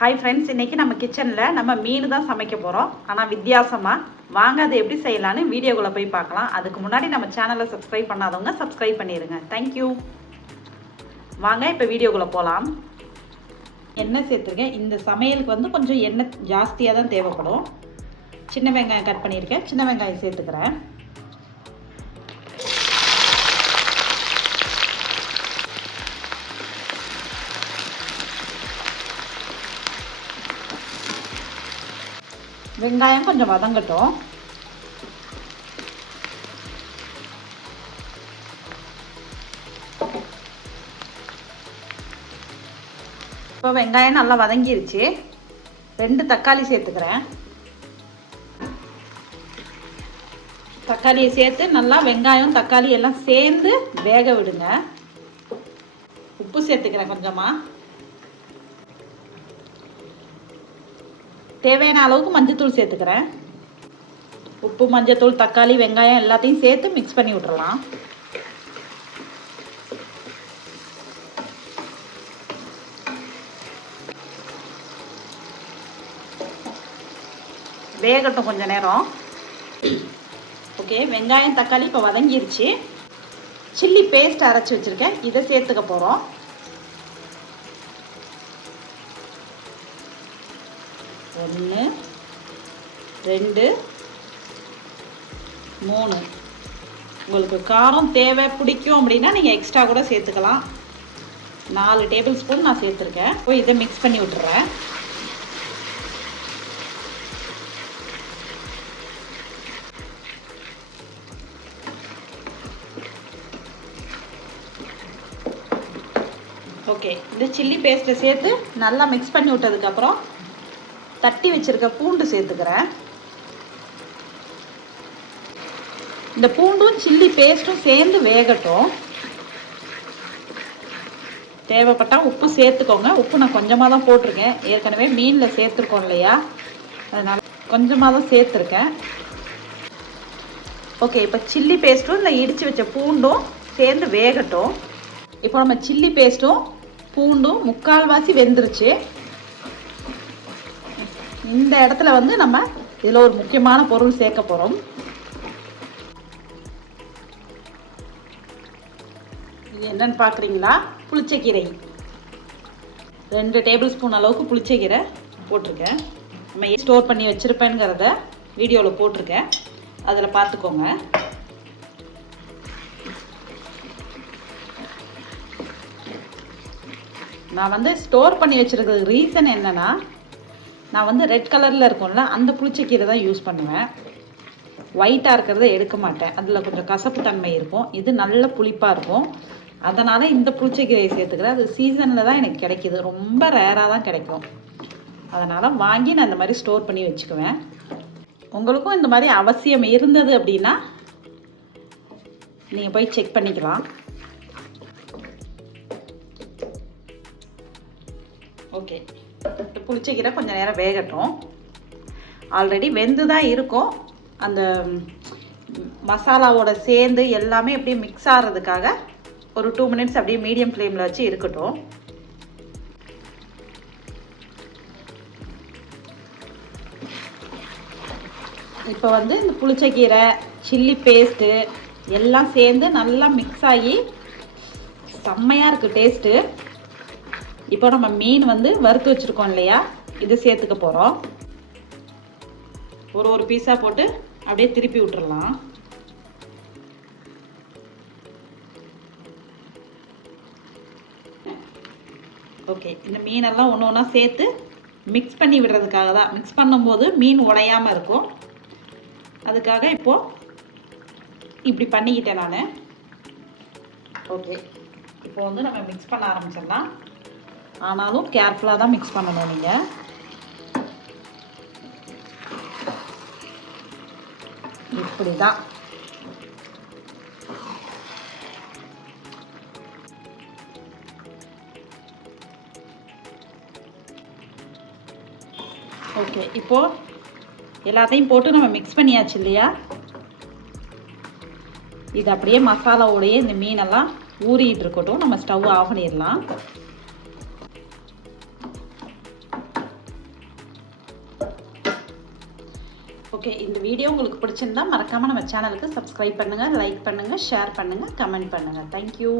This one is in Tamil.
ஹாய் ஃப்ரெண்ட்ஸ் இன்றைக்கி நம்ம கிச்சனில் நம்ம மீன் தான் சமைக்க போகிறோம் ஆனால் வித்தியாசமாக வாங்க அதை எப்படி செய்யலான்னு வீடியோக்குள்ளே போய் பார்க்கலாம். அதுக்கு முன்னாடி நம்ம சேனலை சப்ஸ்கிரைப் பண்ணாதவங்க சப்ஸ்கிரைப் பண்ணிடுங்க தேங்க்யூ வாங்க இப்போ வீடியோக்குள்ளே போகலாம் எண்ணெய் சேர்த்துருக்கேன். இந்த சமையலுக்கு வந்து கொஞ்சம் எண்ணெய் ஜாஸ்தியாக தான் தேவைப்படும். சின்ன வெங்காயம் கட் பண்ணியிருக்கேன். சின்ன வெங்காயம் சேர்த்துக்கிறேன். வெங்காயம் கொஞ்சம் வதங்கட்டும். இப்போ வெங்காயம் நல்லா வதங்கிருச்சு. ரெண்டு தக்காளி சேர்த்துக்கிறேன். தக்காளியை சேர்த்து நல்லா வெங்காயம் தக்காளி எல்லாம் சேர்ந்து வேக விடுங்க. உப்பு சேர்த்துக்கிறேன் கொஞ்சமாக தேவையான அளவுக்கு மஞ்சத்தூள் சேர்த்துக்கிறேன். உப்பு மஞ்சத்தூள் தக்காளி வெங்காயம் எல்லாத்தையும் சேர்த்து மிக்ஸ் பண்ணி விட்டுறலாம். வேகட்டும் கொஞ்ச நேரம். ஓகே வெங்காயம் தக்காளி இப்போ வதங்கிருச்சு. சில்லி பேஸ்ட் அரைச்சி வச்சுருக்கேன். இதை சேர்த்துக்க போகிறோம் ஒன்று ரெண்டு மூணு. உங்களுக்கு காரம் தேவை பிடிக்கும் அப்படின்னா நீங்கள் எக்ஸ்ட்ரா கூட சேர்த்துக்கலாம். நாலு டேபிள் ஸ்பூன் நான் சேர்த்துருக்கேன். போய் இதை மிக்ஸ் பண்ணி விட்டுறேன். ஓகே இந்த சில்லி பேஸ்ட்டை சேர்த்து நல்லா மிக்ஸ் பண்ணி விட்டதுக்கப்புறம் தட்டி வச்சிருக்க பூண்டு சேர்த்துக்கிறேன். இந்த பூண்டும் சில்லி பேஸ்ட்டும் சேர்ந்து வேகட்டும். தேவைப்பட்டால் உப்பு சேர்த்துக்கோங்க. உப்பு நான் கொஞ்சமாக தான் போட்டிருக்கேன். ஏற்கனவே மீனில் சேர்த்துருக்கோம் இல்லையா? அதனால் கொஞ்சமாக தான் சேர்த்துருக்கேன். ஓகே இப்போ சில்லி பேஸ்ட்டும் இந்த இடித்து வச்ச பூண்டும் சேர்ந்து வேகட்டும். இப்போ நம்ம சில்லி பேஸ்ட்டும் பூண்டும் முக்கால்வாசி வெந்துருச்சு. இந்த இடத்துல வந்து நம்ம இதில் ஒரு முக்கியமான பொருள் சேர்க்க போகிறோம் இது என்னன்னு பார்க்குறீங்களா புளிச்சக்கீரை. ரெண்டு டேபிள் ஸ்பூன் அளவுக்கு புளிச்சக்கீரை போட்டிருக்கேன். நம்ம ஸ்டோர் பண்ணி வச்சுருப்பேங்கிறத வீடியோவில் போட்டிருக்கேன். அதில் பார்த்துக்கோங்க நான் வந்து ஸ்டோர் பண்ணி வச்சுருக்கிறது ரீசன் என்னென்னா நான் வந்து ரெட் கலரில் இருக்கும்ல அந்த புளிச்சக்கீரை தான் யூஸ் பண்ணுவேன். ஒயிட்டாக இருக்கிறத எடுக்க மாட்டேன். அதில் கொஞ்சம் கசப்பு தன்மை இருக்கும். இது நல்ல புளிப்பாக இருக்கும். அதனால் இந்த புளிச்சக்கீரையை சேர்த்துக்கிறேன். அது சீசனில் தான் எனக்கு கிடைக்கிது. ரொம்ப ரேராக தான் கிடைக்கும். அதனால் வாங்கி நான் இந்த மாதிரி ஸ்டோர் பண்ணி வச்சுக்குவேன். உங்களுக்கும் இந்த மாதிரி அவசியம் இருந்தது அப்படின்னா நீங்கள் போய் செக் பண்ணிக்கலாம். ஓகே புளிச்சக்கீரை கொஞ்சம் நேரம் வேகட்டும். ஆல்ரெடி வெந்து தான் இருக்கும். அந்த மசாலாவோட சேர்ந்து எல்லாமே அப்படியே மிக்ஸ் ஆகிறதுக்காக ஒரு டூ மினிட்ஸ் அப்படியே மீடியம் ஃப்ளேமில் வச்சு இருக்கட்டும். இப்போ வந்து இந்த புளிச்சக்கீரை சில்லி பேஸ்ட்டு எல்லாம் சேர்ந்து நல்லா மிக்ஸ் ஆகி செம்மையாக இருக்குது டேஸ்ட்டு இப்போ நம்ம மீன் வந்து வறுத்து வச்சுருக்கோம் இல்லையா? இது சேர்த்துக்க போகிறோம் ஒரு ஒரு பீஸாக போட்டு அப்படியே திருப்பி விட்டுறலாம். ஓகே இந்த மீனெல்லாம் ஒன்று ஒன்றா சேர்த்து மிக்ஸ் பண்ணி விடுறதுக்காக தான். மிக்ஸ் பண்ணும்போது மீன் உடையாமல் இருக்கும். அதுக்காக இப்போது இப்படி பண்ணிக்கிட்டேன் நான். ஓகே இப்போ வந்து நம்ம மிக்ஸ் பண்ண ஆரம்பிச்சிடலாம். ஆனாலும் கேர்ஃபுல்லாக தான் மிக்ஸ் பண்ணணும் நீங்கள் இப்படி தான் ஓகே இப்போது எல்லாத்தையும் போட்டு நம்ம மிக்ஸ் பண்ணியாச்சு இல்லையா? இது அப்படியே மசாலாவோடையே இந்த மீனெல்லாம் ஊறிட்டு இருக்கட்டும். நம்ம ஸ்டவ் ஆஃப் பண்ணிடலாம். ஓகே இந்த வீடியோ உங்களுக்கு பிடிச்சிருந்தா மறக்காமல் நம்ம சேனலுக்கு சப்ஸ்கிரைப் பண்ணுங்கள் லைக் பண்ணுங்கள் ஷேர் பண்ணுங்கள் கமெண்ட் பண்ணுங்கள் தேங்க்யூ